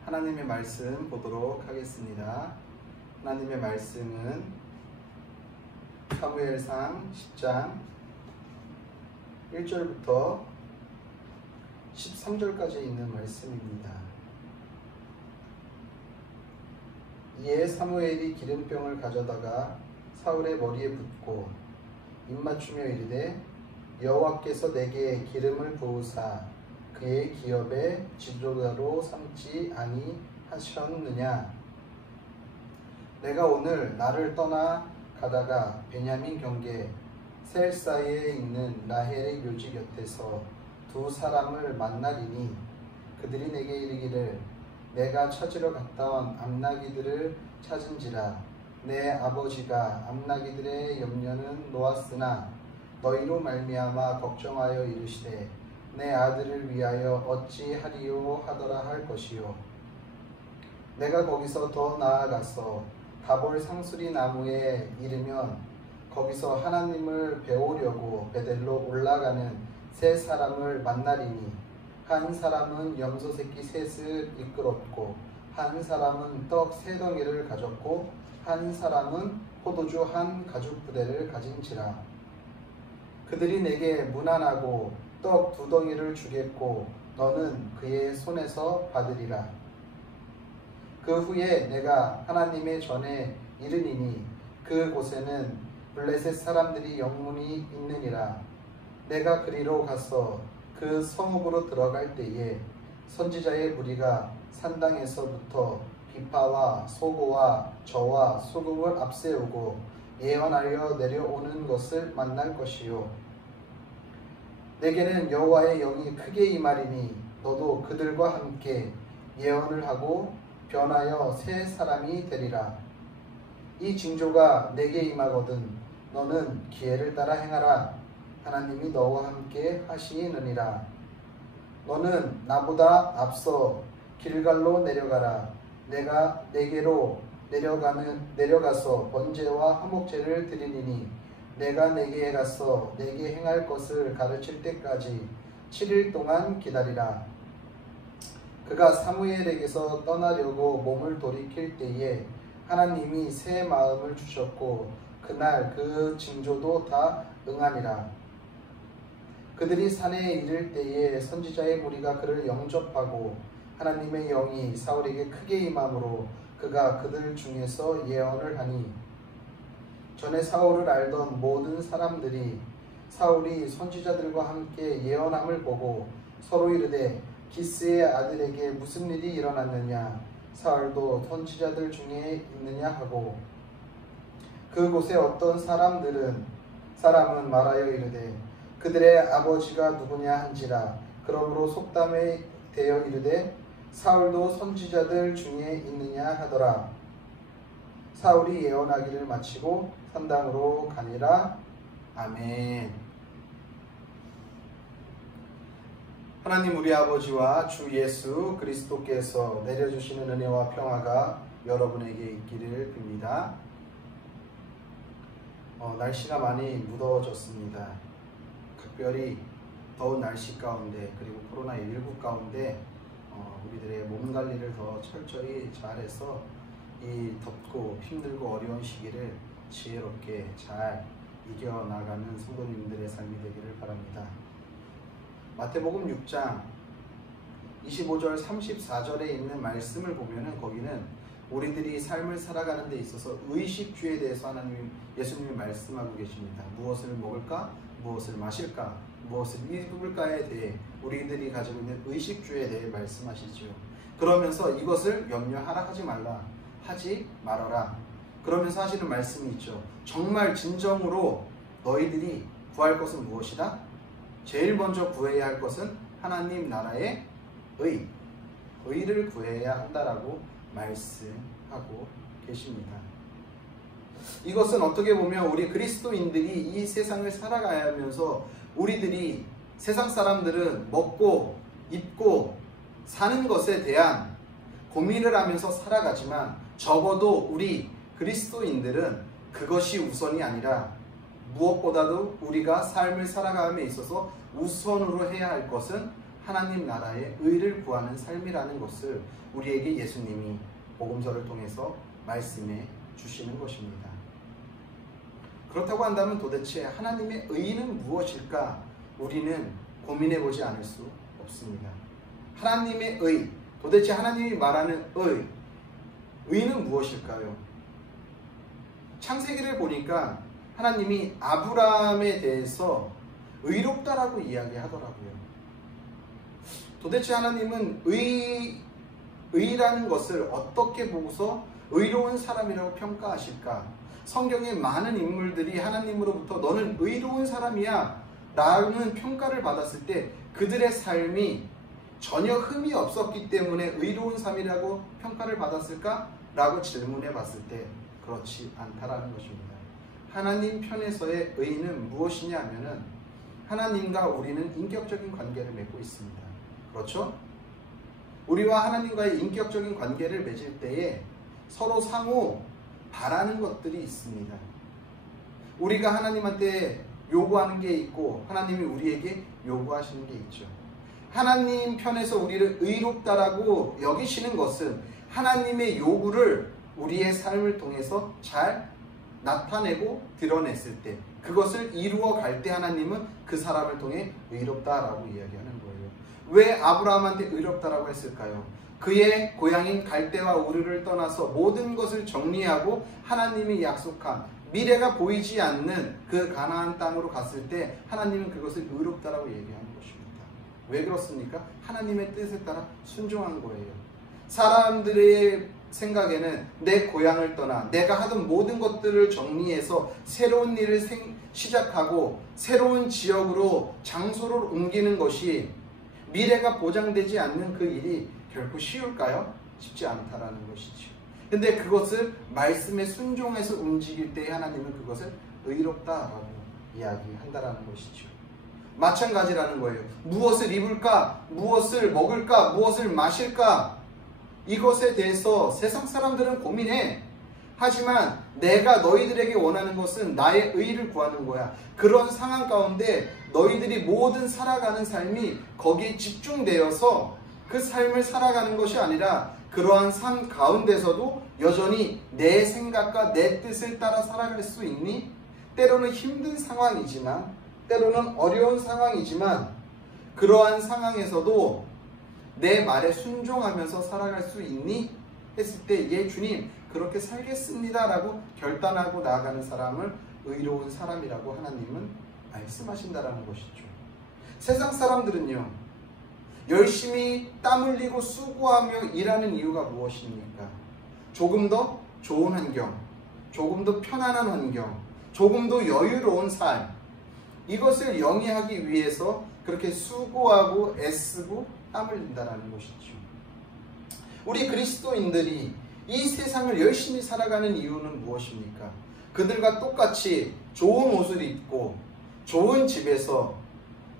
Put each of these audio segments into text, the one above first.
하나님의 말씀 보도록 하겠습니다. 하나님의 말씀은 사무엘상 10장 1절부터 13절까지 있는 말씀입니다. 이에 사무엘이 기름병을 가져다가 사울의 머리에 붓고 입맞추며 이르되 여호와께서 내게 기름을 부으사 그의 기업의 지도자로 삼지 아니하셨느냐? 내가 오늘 나를 떠나 가다가 베냐민 경계 셀사에 있는 라헬의 묘지 곁에서 두 사람을 만나리니 그들이 내게 이르기를 내가 찾으러 갔다 온 암나기들을 찾은지라 내 아버지가 암나기들의 염려는 놓았으나 너희로 말미암아 걱정하여 이르시되 내 아들을 위하여 어찌하리요 하더라 할 것이요. 내가 거기서 더 나아가서 다볼 상수리 나무에 이르면 거기서 하나님을 배우려고 베델로 올라가는 세 사람을 만나리니 한 사람은 염소 새끼 셋을 이끌었고 한 사람은 떡 세 덩이를 가졌고 한 사람은 포도주 한 가죽 부대를 가진지라. 그들이 내게 문안하고 떡 두 덩이를 주겠고 너는 그의 손에서 받으리라. 그 후에 내가 하나님의 전에 이르니니 그 곳에는 블레셋 사람들이 영문이 있느니라. 내가 그리로 가서 그 성읍으로 들어갈 때에 선지자의 무리가 산당에서부터 비파와 소고와 저와 소금을 앞세우고 예언하여 내려오는 것을 만날 것이요. 내게는 여호와의 영이 크게 임하리니 너도 그들과 함께 예언을 하고 변하여 새 사람이 되리라. 이 징조가 내게 임하거든 너는 기회를 따라 행하라. 하나님이 너와 함께 하시느니라. 너는 나보다 앞서 길갈로 내려가라. 내가 내게로 내려가서 번제와 화목제를 드리리니 내가 내게 가서 내게 행할 것을 가르칠 때까지 7일 동안 기다리라. 그가 사무엘에게서 떠나려고 몸을 돌이킬 때에 하나님이 새 마음을 주셨고 그날 그 징조도 다 응하니라. 그들이 산에 이를 때에 선지자의 무리가 그를 영접하고 하나님의 영이 사울에게 크게 임함으로 그가 그들 중에서 예언을 하니 전에 사울을 알던 모든 사람들이 사울이 선지자들과 함께 예언함을 보고 서로 이르되 기스의 아들에게 무슨 일이 일어났느냐 사울도 선지자들 중에 있느냐 하고 그곳에 어떤 사람은 말하여 이르되 그들의 아버지가 누구냐 한지라. 그러므로 속담에 대어 이르되 사울도 선지자들 중에 있느냐 하더라. 사울이 예언하기를 마치고 산당으로 가니라. 아멘. 하나님 우리 아버지와 주 예수 그리스도께서 내려주시는 은혜와 평화가 여러분에게 있기를 빕니다. 날씨가 많이 무더워졌습니다. 특별히 더운 날씨 가운데 그리고 코로나19 가운데 우리들의 몸 관리를 더 철저히 잘해서 이 덥고 힘들고 어려운 시기를 지혜롭게 잘 이겨나가는 성도님들의 삶이 되기를 바랍니다. 마태복음 6장 25절 34절에 있는 말씀을 보면은 거기는 우리들이 삶을 살아가는 데 있어서 의식주에 대해서 예수님이 말씀하고 계십니다. 무엇을 먹을까? 무엇을 마실까? 무엇을 입을까에 대해 우리들이 가지고 있는 의식주에 대해 말씀하시죠. 그러면서 이것을 염려하라 하지 말라. 하지 말아라. 그러면서 하시는 말씀이 있죠. 정말 진정으로 너희들이 구할 것은 무엇이다? 제일 먼저 구해야 할 것은 하나님 나라의 의를 구해야 한다라고 말씀하고 계십니다. 이것은 어떻게 보면 우리 그리스도인들이 이 세상을 살아가면서 우리들이 세상 사람들은 먹고 입고 사는 것에 대한 고민을 하면서 살아가지만 적어도 우리 그리스도인들은 그것이 우선이 아니라 무엇보다도 우리가 삶을 살아감에 있어서 우선으로 해야 할 것은 하나님 나라의 의를 구하는 삶이라는 것을 우리에게 예수님이 복음서를 통해서 말씀해 주시는 것입니다. 그렇다고 한다면 도대체 하나님의 의는 무엇일까? 우리는 고민해 보지 않을 수 없습니다. 하나님의 의, 도대체 하나님이 말하는 의는 무엇일까요? 창세기를 보니까 하나님이 아브라함에 대해서 의롭다라고 이야기하더라고요. 도대체 하나님은 의라는 것을 어떻게 보고서 의로운 사람이라고 평가하실까? 성경의 많은 인물들이 하나님으로부터 너는 의로운 사람이야 라는 평가를 받았을 때 그들의 삶이 전혀 흠이 없었기 때문에 의로운 삶이라고 평가를 받았을까? 라고 질문해 봤을 때 그렇지 않다라는 것입니다. 하나님 편에서의 의는 무엇이냐 하면은 하나님과 우리는 인격적인 관계를 맺고 있습니다. 그렇죠? 우리와 하나님과의 인격적인 관계를 맺을 때에 서로 상호 바라는 것들이 있습니다. 우리가 하나님한테 요구하는 게 있고 하나님이 우리에게 요구하시는 게 있죠. 하나님 편에서 우리를 의롭다라고 여기시는 것은 하나님의 요구를 우리의 삶을 통해서 잘 나타내고 드러냈을 때 그것을 이루어 갈 때 하나님은 그 사람을 통해 의롭다라고 이야기하는 거예요. 왜 아브라함한테 의롭다라고 했을까요? 그의 고향인 갈대와 우르를 떠나서 모든 것을 정리하고 하나님이 약속한 미래가 보이지 않는 그 가나안 땅으로 갔을 때 하나님은 그것을 의롭다라고 얘기하는 것입니다. 왜 그렇습니까? 하나님의 뜻에 따라 순종한 거예요. 사람들의 생각에는 내 고향을 떠나 내가 하던 모든 것들을 정리해서 새로운 일을 시작하고 새로운 지역으로 장소를 옮기는 것이 미래가 보장되지 않는 그 일이 결코 쉬울까요? 쉽지 않다라는 것이죠. 근데 그것을 말씀에 순종해서 움직일 때 하나님은 그것을 의롭다라고 이야기한다라는 것이죠. 마찬가지라는 거예요. 무엇을 입을까? 무엇을 먹을까? 무엇을 마실까? 이것에 대해서 세상 사람들은 고민해. 하지만 내가 너희들에게 원하는 것은 나의 의를 구하는 거야. 그런 상황 가운데 너희들이 모든 살아가는 삶이 거기에 집중되어서 그 삶을 살아가는 것이 아니라 그러한 삶 가운데서도 여전히 내 생각과 내 뜻을 따라 살아갈 수 있니? 때로는 힘든 상황이지만 때로는 어려운 상황이지만 그러한 상황에서도 내 말에 순종하면서 살아갈 수 있니? 했을 때 예 주님 그렇게 살겠습니다 라고 결단하고 나아가는 사람을 의로운 사람이라고 하나님은 말씀하신다라는 것이죠. 세상 사람들은요 열심히 땀 흘리고 수고하며 일하는 이유가 무엇입니까? 조금 더 좋은 환경, 조금 더 편안한 환경, 조금 더 여유로운 삶, 이것을 영위하기 위해서 그렇게 수고하고 애쓰고 땀 흘린다는 것이죠. 우리 그리스도인들이 이 세상을 열심히 살아가는 이유는 무엇입니까? 그들과 똑같이 좋은 옷을 입고 좋은 집에서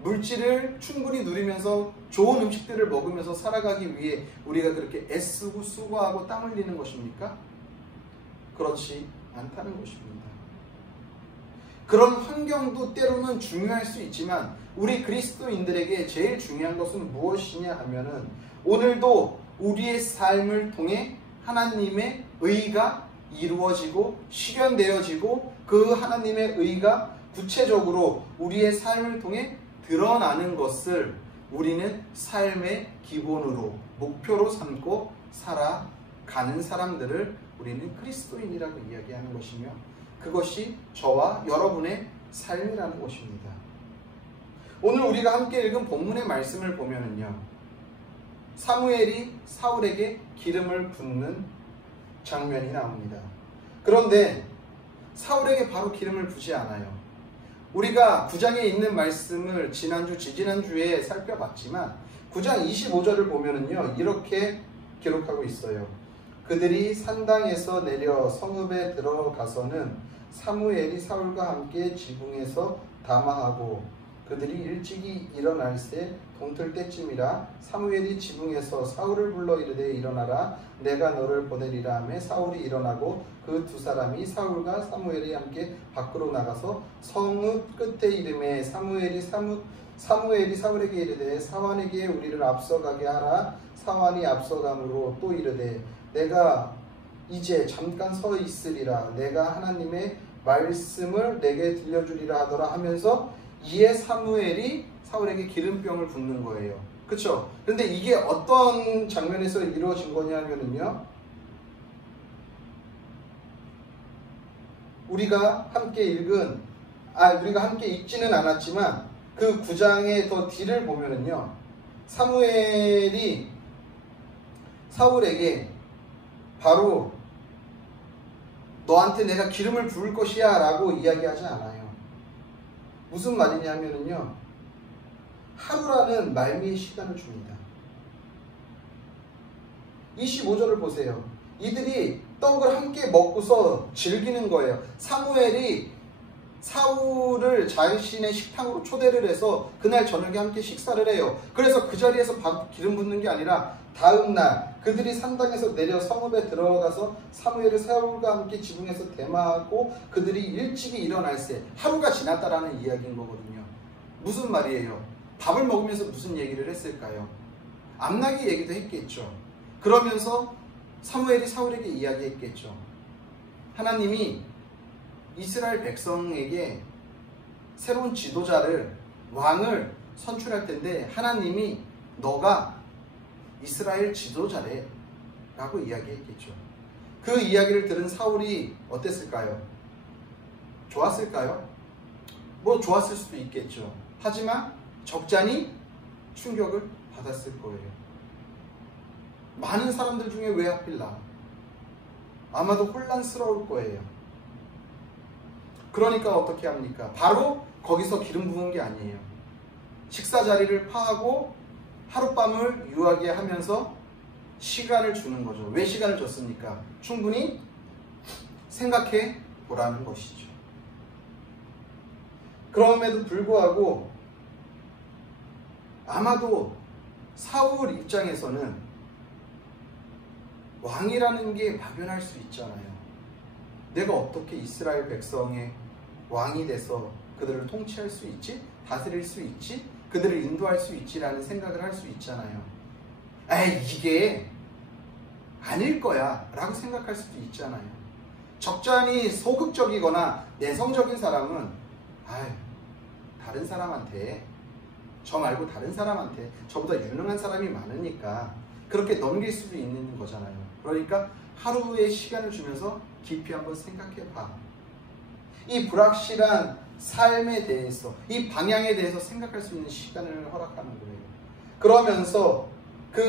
물질을 충분히 누리면서 좋은 음식들을 먹으면서 살아가기 위해 우리가 그렇게 애쓰고 수고하고 땀 흘리는 것입니까? 그렇지 않다는 것입니다. 그런 환경도 때로는 중요할 수 있지만 우리 그리스도인들에게 제일 중요한 것은 무엇이냐 하면은 오늘도 우리의 삶을 통해 하나님의 의가 이루어지고 실현되어지고 그 하나님의 의가 구체적으로 우리의 삶을 통해 드러나는 것을 우리는 삶의 기본으로 목표로 삼고 살아가는 사람들을 우리는 그리스도인이라고 이야기하는 것이며 그것이 저와 여러분의 삶이라는 것입니다. 오늘 우리가 함께 읽은 본문의 말씀을 보면은요 사무엘이 사울에게 기름을 붓는 장면이 나옵니다. 그런데 사울에게 바로 기름을 부지 않아요. 우리가 9장에 있는 말씀을 지난주, 지지난주에 살펴봤지만 9장 25절을 보면은요 이렇게 기록하고 있어요. 그들이 산당에서 내려 성읍에 들어가서는 사무엘이 사울과 함께 지붕에서 담화하고 그들이 일찍이 일어날새 동틀 때쯤이라 사무엘이 지붕에서 사울을 불러 이르되 일어나라 내가 너를 보내리라 하매 사울이 일어나고 그 두 사람이 사울과 사무엘이 함께 밖으로 나가서 성읍 끝에 이름에 사무엘이 사울에게 이르되 사환에게 우리를 앞서가게 하라. 사환이 앞서감으로 또 이르되 내가 이제 잠깐 서 있으리라. 내가 하나님의 말씀을 내게 들려주리라 하더라 하면서 이에 사무엘이 사울에게 기름병을 붓는 거예요. 그쵸? 근데 이게 어떤 장면에서 이루어진 거냐면요, 우리가 함께 읽지는 않았지만 그 9장의 더 뒤를 보면은요, 사무엘이 사울에게 바로 너한테 내가 기름을 부을 것이야 라고 이야기하지 않아요. 무슨 말이냐면요, 하루라는 말미의 시간을 줍니다. 25절을 보세요. 이들이 떡을 함께 먹고서 즐기는 거예요. 사무엘이 사울을 자신의 식탁으로 초대를 해서 그날 저녁에 함께 식사를 해요. 그래서 그 자리에서 기름 붓는 게 아니라 다음 날 그들이 산당에서 내려 성읍에 들어가서 사무엘이 사울과 함께 지붕에서 대마하고 그들이 일찍이 일어날새 하루가 지났다라는 이야기인 거거든요. 무슨 말이에요? 밥을 먹으면서 무슨 얘기를 했을까요? 암나기 얘기도 했겠죠. 그러면서 사무엘이 사울에게 이야기했겠죠. 하나님이 이스라엘 백성에게 새로운 지도자를, 왕을 선출할 텐데 하나님이 너가 이스라엘 지도자래 라고 이야기했겠죠. 그 이야기를 들은 사울이 어땠을까요? 좋았을까요? 뭐 좋았을 수도 있겠죠. 하지만 적잖이 충격을 받았을 거예요. 많은 사람들 중에 왜 하필 나? 아마도 혼란스러울 거예요. 그러니까 어떻게 합니까? 바로 거기서 기름 부은 게 아니에요. 식사 자리를 파하고 하룻밤을 유하게 하면서 시간을 주는 거죠. 왜 시간을 줬습니까? 충분히 생각해 보라는 것이죠. 그럼에도 불구하고 아마도 사울 입장에서는 왕이라는 게 막연할 수 있잖아요. 내가 어떻게 이스라엘 백성의 왕이 돼서 그들을 통치할 수 있지? 다스릴 수 있지? 그들을 인도할 수 있지라는 생각을 할 수 있잖아요. 에이, 이게 아닐 거야 라고 생각할 수도 있잖아요. 적잖이 소극적이거나 내성적인 사람은 다른 사람한테, 저 말고 다른 사람한테, 저보다 유능한 사람이 많으니까 그렇게 넘길 수도 있는 거잖아요. 그러니까 하루의 시간을 주면서 깊이 한번 생각해 봐. 이 불확실한 삶에 대해서, 이 방향에 대해서 생각할 수 있는 시간을 허락하는 거예요. 그러면서 그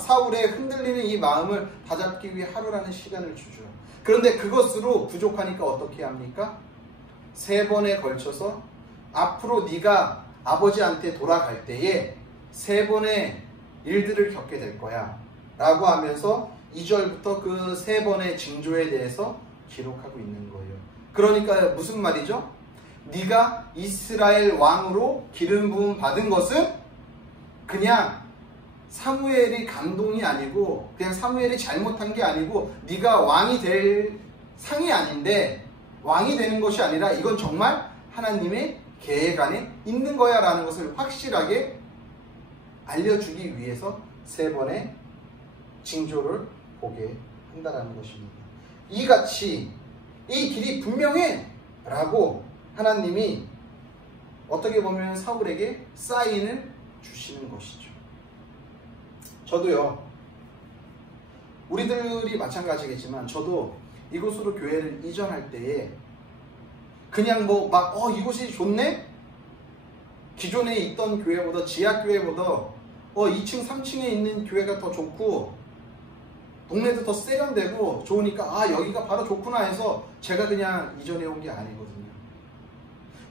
사울의 흔들리는 이 마음을 다잡기 위해 하루라는 시간을 주죠. 그런데 그것으로 부족하니까 어떻게 합니까? 3번에 걸쳐서 앞으로 네가 아버지한테 돌아갈 때에 3번의 일들을 겪게 될 거야 라고 하면서 2절부터 그 3번의 징조에 대해서 기록하고 있는 거예요. 그러니까 무슨 말이죠? 네가 이스라엘 왕으로 기름 부음 받은 것은 그냥 사무엘이 감동이 아니고, 그냥 사무엘이 잘못한 게 아니고 네가 왕이 될 상이 아닌데, 왕이 되는 것이 아니라 이건 정말 하나님의 계획 안에 있는 거야 라는 것을 확실하게 알려주기 위해서 3번의 징조를 보게 한다는 것입니다. 이같이 이 길이 분명해 라고 하나님이 어떻게 보면 사울에게 사인을 주시는 것이죠. 저도요, 우리들이 마찬가지겠지만 저도 이곳으로 교회를 이전할 때에 그냥 이곳이 좋네? 기존에 있던 교회보다, 지하교회보다 2층 3층에 있는 교회가 더 좋고 동네도 더 세련되고 좋으니까 여기가 바로 좋구나 해서 제가 그냥 이전해 온 게 아니거든요.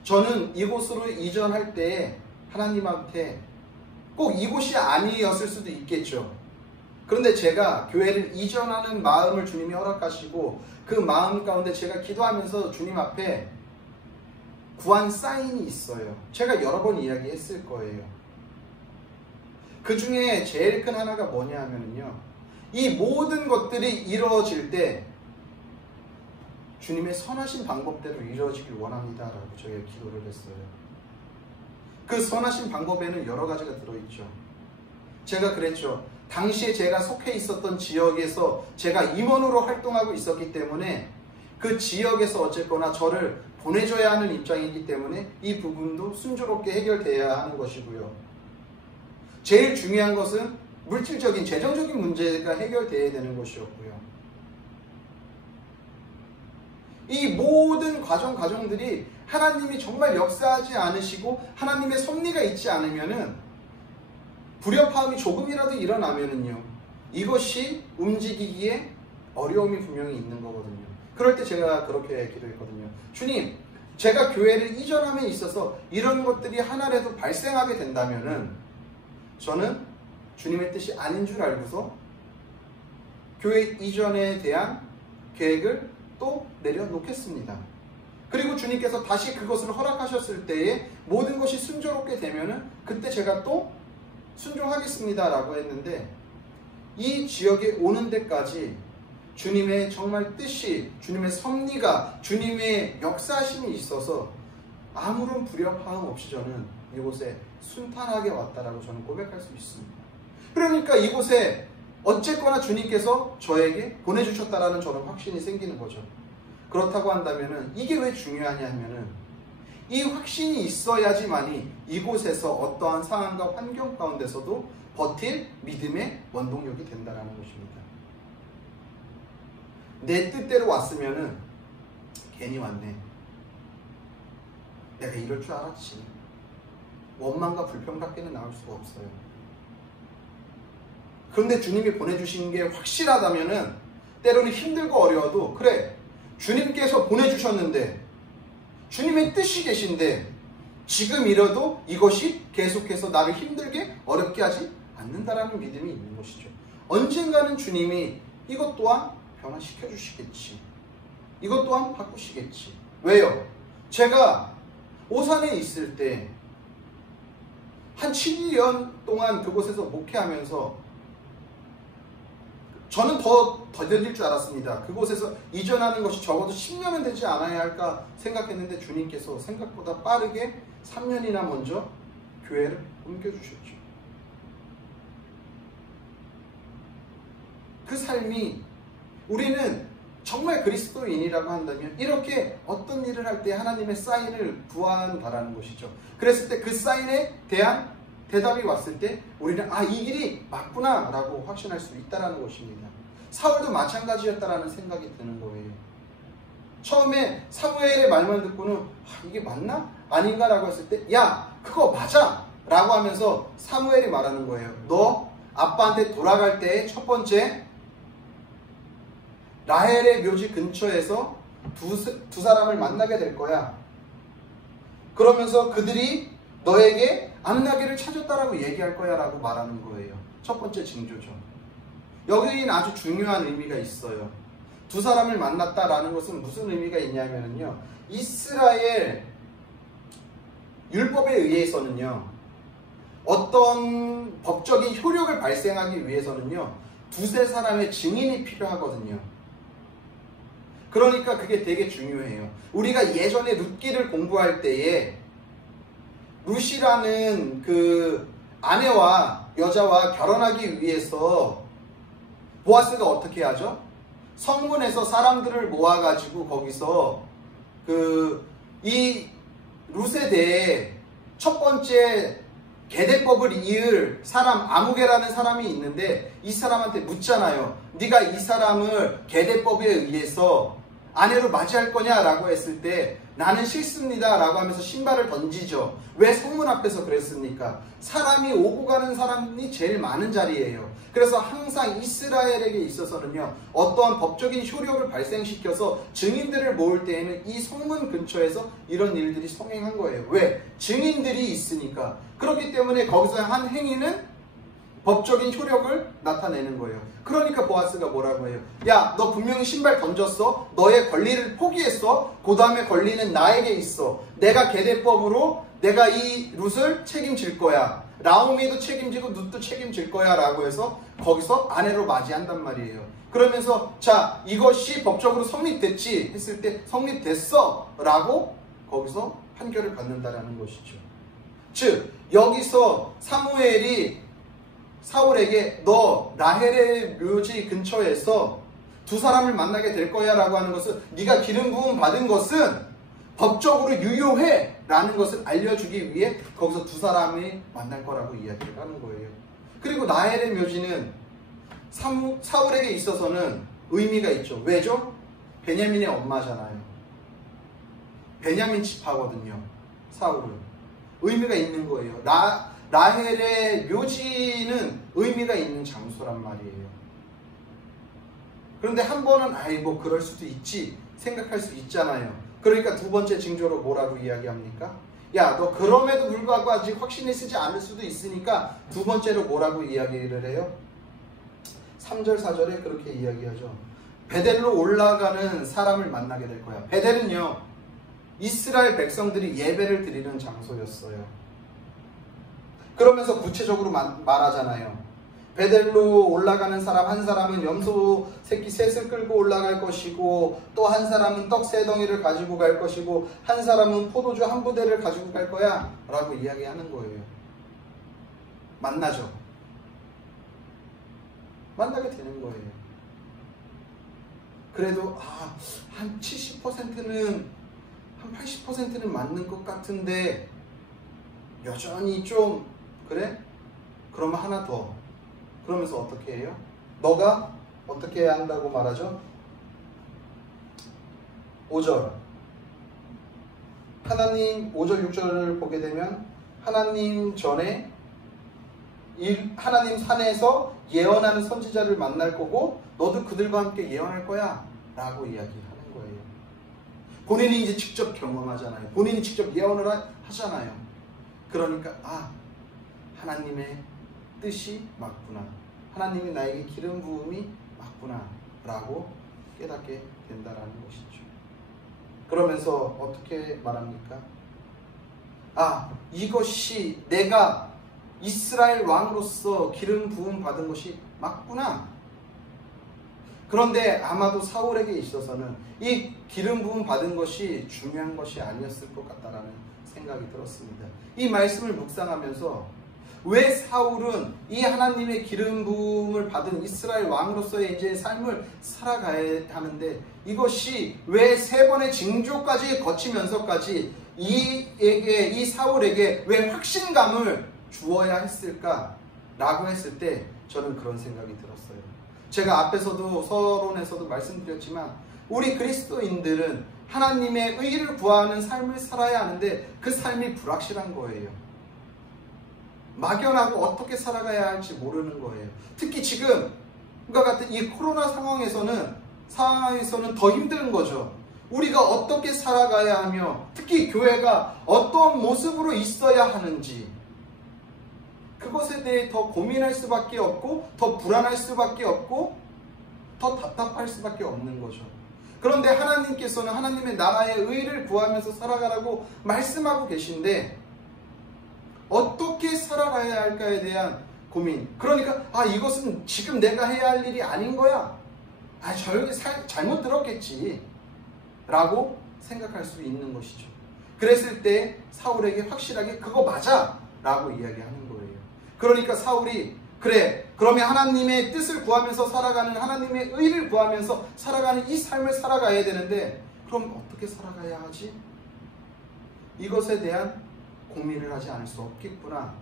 저는 이곳으로 이전할 때 하나님한테 꼭 이곳이 아니었을 수도 있겠죠. 그런데 제가 교회를 이전하는 마음을 주님이 허락하시고 그 마음 가운데 제가 기도하면서 주님 앞에 구한 사인이 있어요. 제가 여러 번 이야기했을 거예요. 그 중에 제일 큰 하나가 뭐냐 하면요, 이 모든 것들이 이루어질 때 주님의 선하신 방법대로 이루어지길 원합니다 라고 저희가 기도를 했어요. 그 선하신 방법에는 여러 가지가 들어있죠. 제가 그랬죠. 당시에 제가 속해 있었던 지역에서 제가 임원으로 활동하고 있었기 때문에 그 지역에서 어쨌거나 저를 보내줘야 하는 입장이기 때문에 이 부분도 순조롭게 해결돼야 하는 것이고요. 제일 중요한 것은 물질적인, 재정적인 문제가 해결돼야 되는 것이었고요. 이 모든 과정들이 하나님이 정말 역사하지 않으시고 하나님의 섭리가 있지 않으면은, 불협화음이 조금이라도 일어나면은요, 이것이 움직이기에 어려움이 분명히 있는 거거든요. 그럴 때 제가 그렇게 기도했거든요. 주님, 제가 교회를 이전함에 있어서 이런 것들이 하나라도 발생하게 된다면은 저는 주님의 뜻이 아닌 줄 알고서 교회 이전에 대한 계획을 또 내려놓겠습니다. 그리고 주님께서 다시 그것을 허락하셨을 때에 모든 것이 순조롭게 되면은 그때 제가 또 순종하겠습니다 라고 했는데, 이 지역에 오는 데까지 주님의 정말 뜻이, 주님의 섭리가, 주님의 역사심이 있어서 아무런 불협화음 없이 저는 이곳에 순탄하게 왔다라고 저는 고백할 수 있습니다. 그러니까 이곳에 어쨌거나 주님께서 저에게 보내주셨다라는 저는 확신이 생기는 거죠. 그렇다고 한다면은 이게 왜 중요하냐 하면은, 이 확신이 있어야지만이 이곳에서 어떠한 상황과 환경 가운데서도 버틸 믿음의 원동력이 된다는 것입니다. 내 뜻대로 왔으면은 괜히 왔네, 내가 이럴 줄 알았지, 원망과 불평밖에는 나올 수가 없어요. 그런데 주님이 보내주신 게 확실하다면은 때로는 힘들고 어려워도, 그래, 주님께서 보내주셨는데 주님의 뜻이 계신데 지금 이뤄도 이것이 계속해서 나를 힘들게 어렵게 하지 않는다라는 믿음이 있는 것이죠. 언젠가는 주님이 이것 또한 변화시켜 주시겠지, 이것 또한 바꾸시겠지. 왜요? 제가 오산에 있을 때 한 7년 동안 그곳에서 목회하면서 저는 더 더뎌질 줄 알았습니다. 그곳에서 이전하는 것이 적어도 10년은 되지 않아야 할까 생각했는데 주님께서 생각보다 빠르게 3년이나 먼저 교회를 옮겨주셨죠. 그 삶이, 우리는 정말 그리스도인이라고 한다면 이렇게 어떤 일을 할 때 하나님의 사인을 구한다라는 것이죠. 그랬을 때 그 사인에 대한 대답이 왔을 때 우리는 이 길이 맞구나 라고 확신할 수 있다는 것입니다. 사울도 마찬가지였다라는 생각이 드는 거예요. 처음에 사무엘의 말만 듣고는 이게 맞나? 아닌가? 라고 했을 때 야, 그거 맞아! 라고 하면서 사무엘이 말하는 거예요. 너 아빠한테 돌아갈 때의 첫 번째, 라헬의 묘지 근처에서 두 사람을 만나게 될 거야. 그러면서 그들이 너에게 암나귀를 찾았다라고 얘기할 거야 라고 말하는 거예요. 첫 번째 징조죠. 여기는 아주 중요한 의미가 있어요. 두 사람을 만났다라는 것은 무슨 의미가 있냐면요, 이스라엘 율법에 의해서는요, 어떤 법적인 효력을 발생하기 위해서는요, 두세 사람의 증인이 필요하거든요. 그러니까 그게 되게 중요해요. 우리가 예전에 룻기를 공부할 때에 룻이라는 그 아내와 여자와 결혼하기 위해서 보아스가 어떻게 하죠? 성문에서 사람들을 모아가지고 거기서 이 룻에 대해 첫 번째 계대법을 이을 사람, 아무개라는 사람이 있는데 이 사람한테 묻잖아요. 네가 이 사람을 계대법에 의해서 아내로 맞이할 거냐라고 했을 때 나는 싫습니다 라고 하면서 신발을 던지죠. 왜 성문 앞에서 그랬습니까? 사람이 오고 가는 사람이 제일 많은 자리예요. 그래서 항상 이스라엘에게 있어서는요, 어떠한 법적인 효력을 발생시켜서 증인들을 모을 때에는 이 성문 근처에서 이런 일들이 성행한 거예요. 왜? 증인들이 있으니까. 그렇기 때문에 거기서 한 행위는 법적인 효력을 나타내는 거예요. 그러니까 보아스가 뭐라고 해요? 야, 너 분명히 신발 던졌어. 너의 권리를 포기했어. 그 다음에 권리는 나에게 있어. 내가 계대법으로 내가 이 룻을 책임질 거야. 나오미도 책임지고 룻도 책임질 거야 라고 해서 거기서 아내로 맞이한단 말이에요. 그러면서 자, 이것이 법적으로 성립됐지 했을 때 성립됐어 라고 거기서 판결을 받는다라는 것이죠. 즉 여기서 사무엘이 사울에게 너 라헬의 묘지 근처에서 두 사람을 만나게 될 거야 라고 하는 것은, 네가 기름 부음 받은 것은 법적으로 유효해 라는 것을 알려주기 위해 거기서 두 사람이 만날 거라고 이야기를 하는 거예요. 그리고 라헬의 묘지는 사울에게 있어서는 의미가 있죠. 왜죠? 베냐민의 엄마잖아요. 베냐민 지파거든요. 사울은 의미가 있는 거예요. 라헬의 묘지는 의미가 있는 장소란 말이에요. 그런데 한 번은 뭐 그럴 수도 있지 생각할 수 있잖아요. 그러니까 두 번째 징조로 뭐라고 이야기합니까? 야, 너 그럼에도 불구하고 아직 확신이 쓰지 않을 수도 있으니까 두 번째로 뭐라고 이야기를 해요? 3절 4절에 그렇게 이야기하죠. 베델로 올라가는 사람을 만나게 될 거야. 베델은요, 이스라엘 백성들이 예배를 드리는 장소였어요. 그러면서 구체적으로 말하잖아요. 베델로 올라가는 사람 한 사람은 염소 새끼 셋을 끌고 올라갈 것이고, 또 한 사람은 떡 3덩이를 가지고 갈 것이고, 한 사람은 포도주 1부대를 가지고 갈 거야 라고 이야기하는 거예요. 만나죠. 만나게 되는 거예요. 그래도 한 70%는 한 80%는 맞는 것 같은데 여전히 좀 그래? 그러면 하나 더. 그러면서 어떻게 해요? 너가 어떻게 해야 한다고 말하죠? 5절. 하나님 5절 6절을 보게 되면 하나님 전에 하나님 산에서 예언하는 선지자를 만날 거고 너도 그들과 함께 예언할 거야 라고 이야기하는 거예요. 본인이 이제 직접 경험하잖아요. 본인이 직접 예언을 하잖아요. 그러니까 하나님의 뜻이 맞구나. 하나님이 나에게 기름 부음이 맞구나 라고 깨닫게 된다라는 것이죠. 그러면서 어떻게 말합니까? 이것이 내가 이스라엘 왕으로서 기름 부음 받은 것이 맞구나. 그런데 아마도 사울에게 있어서는 이 기름 부음 받은 것이 중요한 것이 아니었을 것 같다라는 생각이 들었습니다. 이 말씀을 묵상하면서 왜 사울은 이 하나님의 기름 부음을 받은 이스라엘 왕으로서의 이제 삶을 살아가야 하는데 이것이 왜 3번의 징조까지 거치면서까지 이 사울에게 왜 확신감을 주어야 했을까? 라고 했을 때 저는 그런 생각이 들었어요. 제가 앞에서도 서론에서도 말씀드렸지만 우리 그리스도인들은 하나님의 의를 구하는 삶을 살아야 하는데 그 삶이 불확실한 거예요. 막연하고 어떻게 살아가야 할지 모르는 거예요. 특히 지금과 같은 이 코로나 상황에서는 더 힘든 거죠. 우리가 어떻게 살아가야 하며 특히 교회가 어떤 모습으로 있어야 하는지 그것에 대해 더 고민할 수밖에 없고 더 불안할 수밖에 없고 더 답답할 수밖에 없는 거죠. 그런데 하나님께서는 하나님의 나라의 의를 구하면서 살아가라고 말씀하고 계신데 어떻게 살아가야 할까에 대한 고민. 그러니까 이것은 지금 내가 해야 할 일이 아닌 거야. 저 여기 잘못 들었겠지 라고 생각할 수 있는 것이죠. 그랬을 때 사울에게 확실하게 그거 맞아 라고 이야기하는 거예요. 그러니까 사울이 그러면 하나님의 뜻을 구하면서 살아가는 하나님의 의를 구하면서 살아가는 이 삶을 살아가야 되는데 그럼 어떻게 살아가야 하지? 이것에 대한 고민을 하지 않을 수 없겠구나.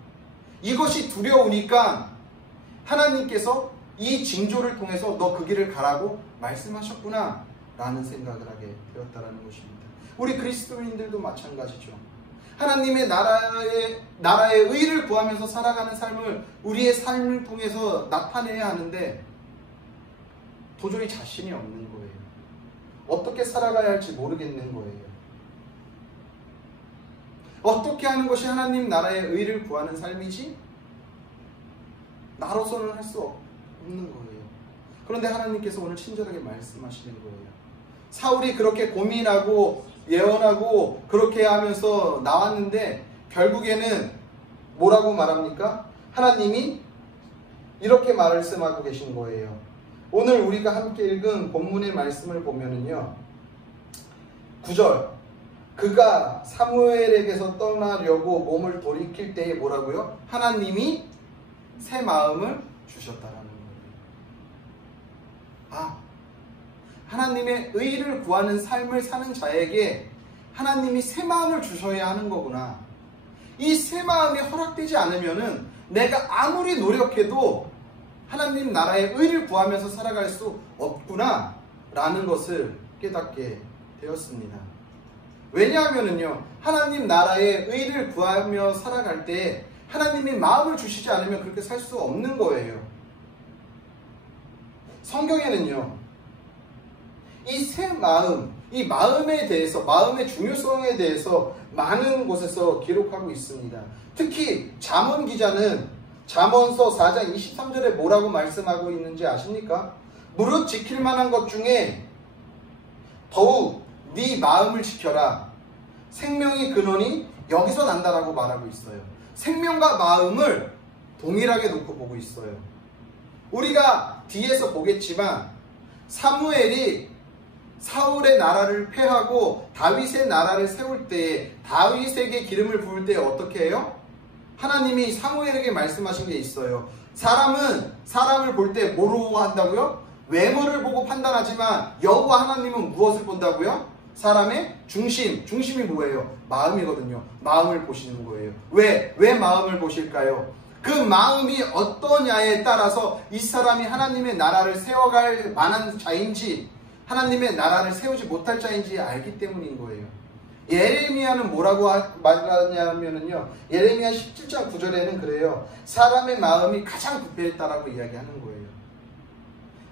이것이 두려우니까 하나님께서 이 징조를 통해서 너 그 길을 가라고 말씀하셨구나 라는 생각을 하게 되었다는 것입니다. 우리 그리스도인들도 마찬가지죠. 하나님의 나라의 의를 구하면서 살아가는 삶을 우리의 삶을 통해서 나타내야 하는데 도저히 자신이 없는 거예요. 어떻게 살아가야 할지 모르겠는 거예요. 어떻게 하는 것이 하나님 나라의 의를 구하는 삶이지? 나로서는 할 수 없는 거예요. 그런데 하나님께서 오늘 친절하게 말씀하시는 거예요. 사울이 그렇게 고민하고 예언하고 그렇게 하면서 나왔는데 결국에는 뭐라고 말합니까? 하나님이 이렇게 말씀하고 계신 거예요. 오늘 우리가 함께 읽은 본문의 말씀을 보면은요, 9절, 그가 사무엘에게서 떠나려고 몸을 돌이킬 때에 뭐라고요? 하나님이 새 마음을 주셨다라는 거예요. 하나님의 의를 구하는 삶을 사는 자에게 하나님이 새 마음을 주셔야 하는 거구나. 이 새 마음이 허락되지 않으면은 내가 아무리 노력해도 하나님 나라의 의를 구하면서 살아갈 수 없구나 라는 것을 깨닫게 되었습니다. 왜냐하면은요, 하나님 나라의 의를 구하며 살아갈 때 하나님이 마음을 주시지 않으면 그렇게 살 수 없는 거예요. 성경에는요, 이 새 마음, 이 마음에 대해서, 마음의 중요성에 대해서 많은 곳에서 기록하고 있습니다. 특히 잠언 기자는 잠언서 4장 23절에 뭐라고 말씀하고 있는지 아십니까? 무릇 지킬 만한 것 중에 더욱 네 마음을 지켜라. 생명의 근원이 여기서 난다라고 말하고 있어요. 생명과 마음을 동일하게 놓고 보고 있어요. 우리가 뒤에서 보겠지만 사무엘이 사울의 나라를 패하고 다윗의 나라를 세울 때에 다윗에게 기름을 부을 때 어떻게 해요? 하나님이 사무엘에게 말씀하신 게 있어요. 사람은 사람을 볼 때 뭐로 한다고요? 외모를 보고 판단하지만 여호와 하나님은 무엇을 본다고요? 사람의 중심이 뭐예요? 마음이거든요. 마음을 보시는 거예요. 왜 마음을 보실까요? 그 마음이 어떠냐에 따라서 이 사람이 하나님의 나라를 세워갈 만한 자인지 하나님의 나라를 세우지 못할 자인지 알기 때문인 거예요. 예레미야는 뭐라고 말하냐면요, 예레미야 17장 9절에는 그래요. 사람의 마음이 가장 부패했다라고 이야기하는 거예요.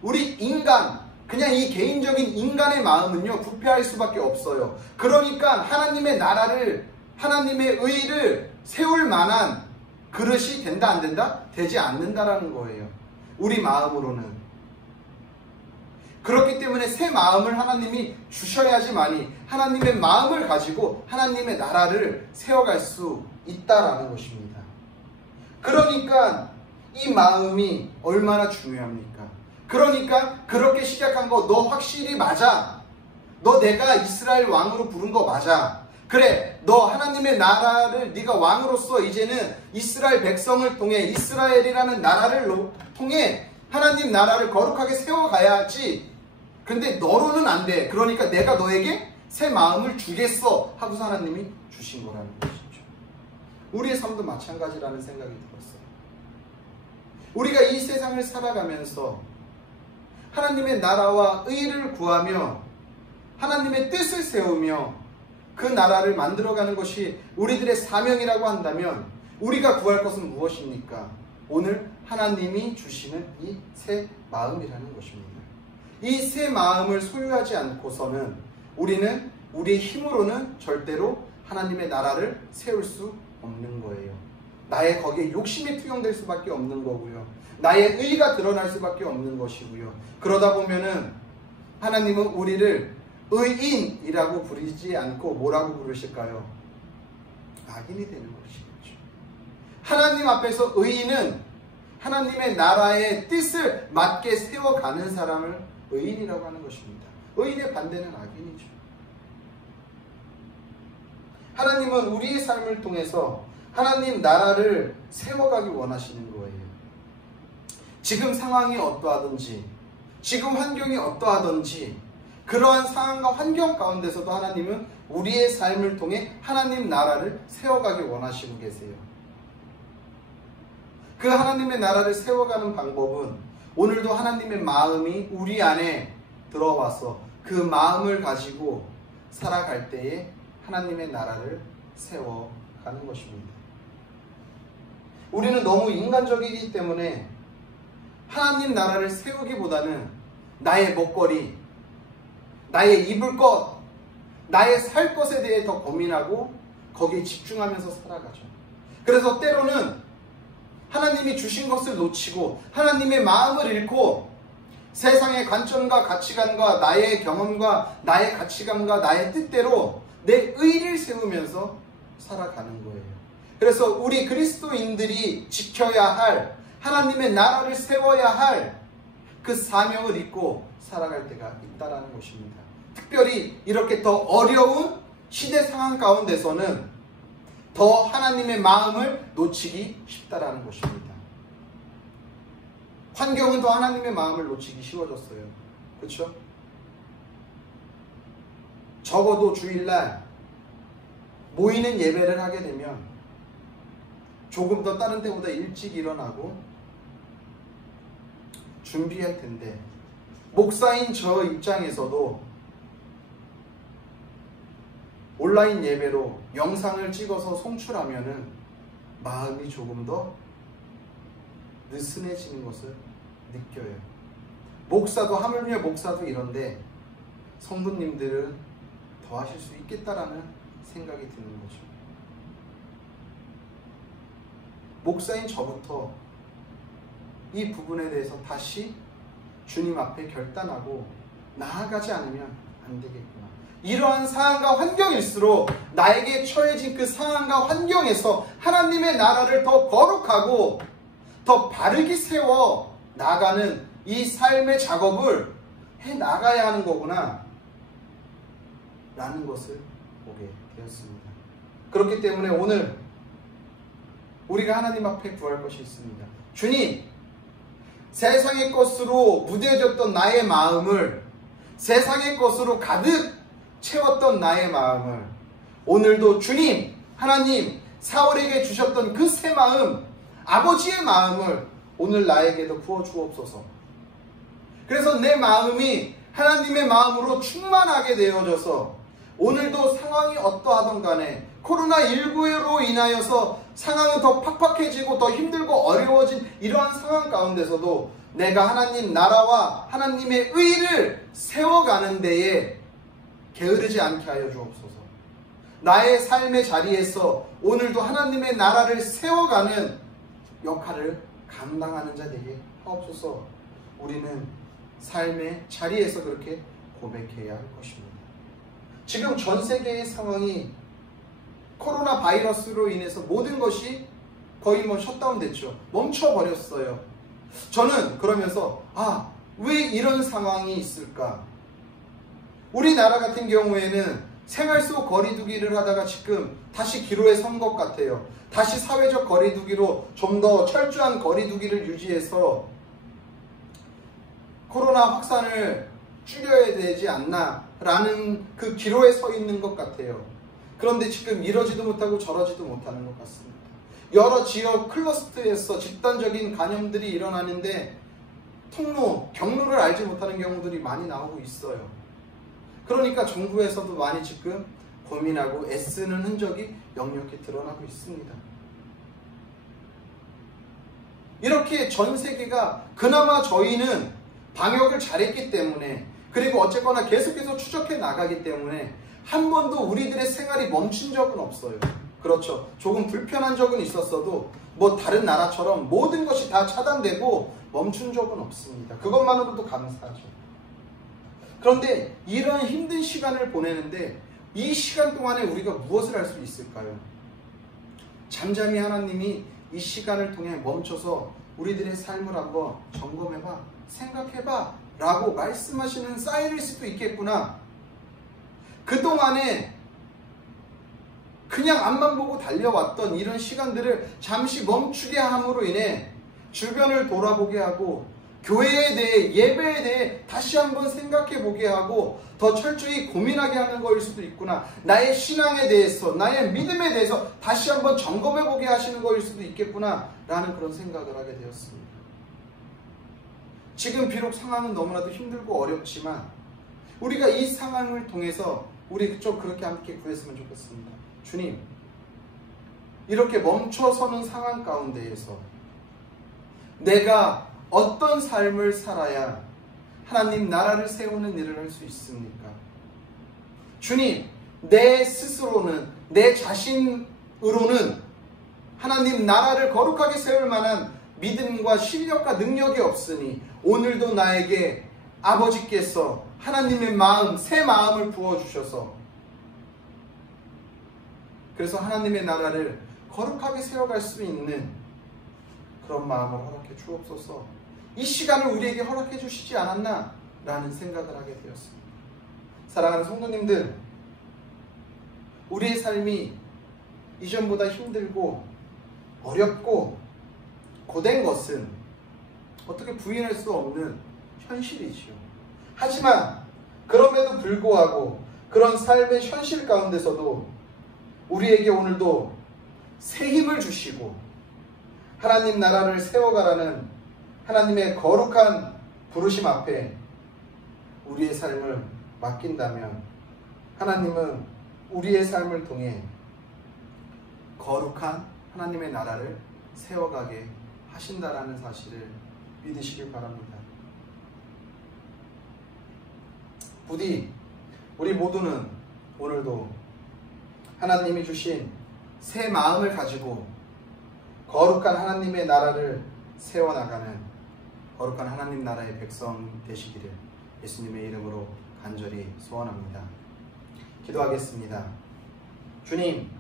우리 인간, 그냥 이 개인적인 인간의 마음은요, 부패할 수밖에 없어요. 그러니까 하나님의 나라를, 하나님의 의를 세울 만한 그릇이 된다 안 된다? 되지 않는다라는 거예요. 우리 마음으로는. 그렇기 때문에 새 마음을 하나님이 주셔야지만이 하나님의 마음을 가지고 하나님의 나라를 세워갈 수 있다라는 것입니다. 그러니까 이 마음이 얼마나 중요합니까? 그러니까 그렇게 시작한 거 너 확실히 맞아. 너 내가 이스라엘 왕으로 부른 거 맞아. 그래, 너 하나님의 나라를 네가 왕으로서 이제는 이스라엘 백성을 통해 이스라엘이라는 나라를 통해 하나님 나라를 거룩하게 세워가야지. 근데 너로는 안 돼. 그러니까 내가 너에게 새 마음을 주겠어 하고서 하나님이 주신 거라는 것이죠. 우리의 삶도 마찬가지라는 생각이 들었어요. 우리가 이 세상을 살아가면서 하나님의 나라와 의를 구하며 하나님의 뜻을 세우며 그 나라를 만들어가는 것이 우리들의 사명이라고 한다면 우리가 구할 것은 무엇입니까? 오늘 하나님이 주시는 이 새 마음이라는 것입니다. 이 새 마음을 소유하지 않고서는 우리는 우리의 힘으로는 절대로 하나님의 나라를 세울 수 없는 거예요. 나의 거기에 욕심이 투영될 수밖에 없는 거고요. 나의 의가 드러날 수밖에 없는 것이고요. 그러다 보면은 하나님은 우리를 의인이라고 부르지 않고 뭐라고 부르실까요? 악인이 되는 것이겠죠. 하나님 앞에서 의인은 하나님의 나라의 뜻을 맞게 세워가는 사람을 의인이라고 하는 것입니다. 의인의 반대는 악인이죠. 하나님은 우리의 삶을 통해서 하나님 나라를 세워가기 원하시는 거예요. 지금 상황이 어떠하든지, 지금 환경이 어떠하든지, 그러한 상황과 환경 가운데서도 하나님은 우리의 삶을 통해 하나님 나라를 세워가기 원하시고 계세요. 그 하나님의 나라를 세워가는 방법은 오늘도 하나님의 마음이 우리 안에 들어와서 그 마음을 가지고 살아갈 때에 하나님의 나라를 세워가는 것입니다. 우리는 너무 인간적이기 때문에 하나님 나라를 세우기보다는 나의 먹거리, 나의 입을 것, 나의 살 것에 대해 더 고민하고 거기에 집중하면서 살아가죠. 그래서 때로는 하나님이 주신 것을 놓치고 하나님의 마음을 잃고 세상의 관점과 가치관과 나의 경험과 나의 가치관과 나의 뜻대로 내 의를 세우면서 살아가는 거예요. 그래서 우리 그리스도인들이 지켜야 할, 하나님의 나라를 세워야 할 그 사명을 잊고 살아갈 때가 있다라는 것입니다. 특별히 이렇게 더 어려운 시대 상황 가운데서는 더 하나님의 마음을 놓치기 쉽다라는 것입니다. 환경은 더 하나님의 마음을 놓치기 쉬워졌어요. 그렇죠? 적어도 주일날 모이는 예배를 하게 되면 조금 더 다른 때보다 일찍 일어나고 준비할 텐데, 목사인 저 입장에서도 온라인 예배로 영상을 찍어서 송출하면은 마음이 조금 더 느슨해지는 것을 느껴요. 목사도, 하물며 목사도 이런데 성도님들은 더 하실 수 있겠다라는 생각이 드는 거죠. 목사인 저부터 이 부분에 대해서 다시 주님 앞에 결단하고 나아가지 않으면 안 되겠구나. 이러한 상황과 환경일수록 나에게 처해진 그 상황과 환경에서 하나님의 나라를 더 거룩하고 더 바르게 세워 나가는 이 삶의 작업을 해 나가야 하는 거구나 라는 것을 보게 되었습니다. 그렇기 때문에 오늘 우리가 하나님 앞에 구할 것이 있습니다. 주님, 세상의 것으로 무뎌졌던 나의 마음을, 세상의 것으로 가득 채웠던 나의 마음을 오늘도 주님, 하나님, 사울에게 주셨던 그 새 마음, 아버지의 마음을 오늘 나에게도 부어 주옵소서. 그래서 내 마음이 하나님의 마음으로 충만하게 되어져서 오늘도 상황이 어떠하든 간에 코로나19로 인하여서 상황은 더 팍팍해지고 더 힘들고 어려워진 이러한 상황 가운데서도 내가 하나님 나라와 하나님의 의를 세워가는 데에 게으르지 않게 하여 주옵소서. 나의 삶의 자리에서 오늘도 하나님의 나라를 세워가는 역할을 감당하는 자 되게 하옵소서. 우리는 삶의 자리에서 그렇게 고백해야 할 것입니다. 지금 전 세계의 상황이 코로나 바이러스로 인해서 모든 것이 거의 셧다운 됐죠. 멈춰버렸어요. 저는 그러면서 왜 이런 상황이 있을까? 우리나라 같은 경우에는 생활 속 거리두기를 하다가 지금 다시 기로에 선 것 같아요. 다시 사회적 거리두기로 좀 더 철저한 거리두기를 유지해서 코로나 확산을 줄여야 되지 않나 라는 그 기로에 서 있는 것 같아요. 그런데 지금 이러지도 못하고 저러지도 못하는 것 같습니다. 여러 지역 클러스터에서 집단적인 감염들이 일어나는데 경로를 알지 못하는 경우들이 많이 나오고 있어요. 그러니까 정부에서도 많이 지금 고민하고 애쓰는 흔적이 역력히 드러나고 있습니다. 이렇게 전 세계가 그나마 저희는 방역을 잘했기 때문에, 그리고 어쨌거나 계속해서 추적해 나가기 때문에 한 번도 우리들의 생활이 멈춘 적은 없어요. 그렇죠. 조금 불편한 적은 있었어도 다른 나라처럼 모든 것이 다 차단되고 멈춘 적은 없습니다. 그것만으로도 감사하죠. 그런데 이런 힘든 시간을 보내는데 이 시간 동안에 우리가 무엇을 할 수 있을까요? 잠잠히 하나님이 이 시간을 통해 멈춰서 우리들의 삶을 한번 점검해봐, 생각해봐 라고 말씀하시는 사인일 수도 있겠구나. 그동안에 그냥 앞만 보고 달려왔던 이런 시간들을 잠시 멈추게 함으로 인해 주변을 돌아보게 하고 교회에 대해, 예배에 대해 다시 한번 생각해 보게 하고 더 철저히 고민하게 하는 거일 수도 있구나. 나의 신앙에 대해서, 나의 믿음에 대해서 다시 한번 점검해 보게 하시는 거일 수도 있겠구나 라는 그런 생각을 하게 되었습니다. 지금 비록 상황은 너무나도 힘들고 어렵지만 우리가 이 상황을 통해서 우리 좀 그렇게 함께 구했으면 좋겠습니다. 주님, 이렇게 멈춰서는 상황 가운데에서 내가 어떤 삶을 살아야 하나님 나라를 세우는 일을 할 수 있습니까? 주님, 내 스스로는, 내 자신으로는 하나님 나라를 거룩하게 세울 만한 믿음과 실력과 능력이 없으니 오늘도 나에게 아버지께서 하나님의 마음, 새 마음을 부어주셔서 그래서 하나님의 나라를 거룩하게 세워갈 수 있는 그런 마음을 허락해 주옵소서. 이 시간을 우리에게 허락해 주시지 않았나? 라는 생각을 하게 되었습니다. 사랑하는 성도님들, 우리의 삶이 이전보다 힘들고 어렵고 고된 것은 어떻게 부인할 수 없는 현실이지요. 하지만 그럼에도 불구하고 그런 삶의 현실 가운데서도 우리에게 오늘도 새 힘을 주시고 하나님 나라를 세워가라는 하나님의 거룩한 부르심 앞에 우리의 삶을 맡긴다면 하나님은 우리의 삶을 통해 거룩한 하나님의 나라를 세워가게 하신다라는 사실을 믿으시길 바랍니다. 부디 우리 모두는 오늘도 하나님이 주신 새 마음을 가지고 거룩한 하나님의 나라를 세워나가는 거룩한 하나님 나라의 백성 되시기를 예수님의 이름으로 간절히 소원합니다. 기도하겠습니다. 주님,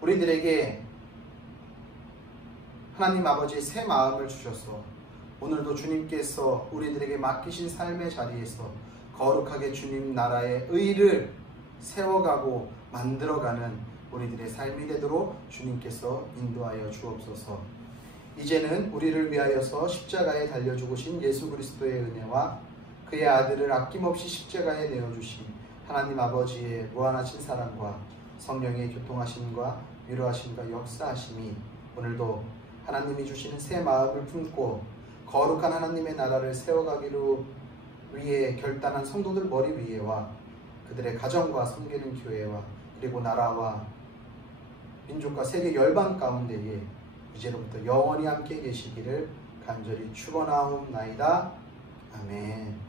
우리들에게 하나님 아버지의 새 마음을 주셔서 오늘도 주님께서 우리들에게 맡기신 삶의 자리에서 거룩하게 주님 나라의 의를 세워가고 만들어가는 우리들의 삶이 되도록 주님께서 인도하여 주옵소서. 이제는 우리를 위하여서 십자가에 달려 죽으신 예수 그리스도의 은혜와 그의 아들을 아낌없이 십자가에 내어주신 하나님 아버지의 무한하신 사랑과 성령의 교통하심과 위로하심과 역사하심이 오늘도 하나님이 주시는 새 마음을 품고 거룩한 하나님의 나라를 세워가기로 위해 결단한 성도들 머리 위에와 그들의 가정과 섬기는 교회와 그리고 나라와 민족과 세계 열방 가운데에 이제로부터 영원히 함께 계시기를 간절히 축원하옵나이다. 아멘.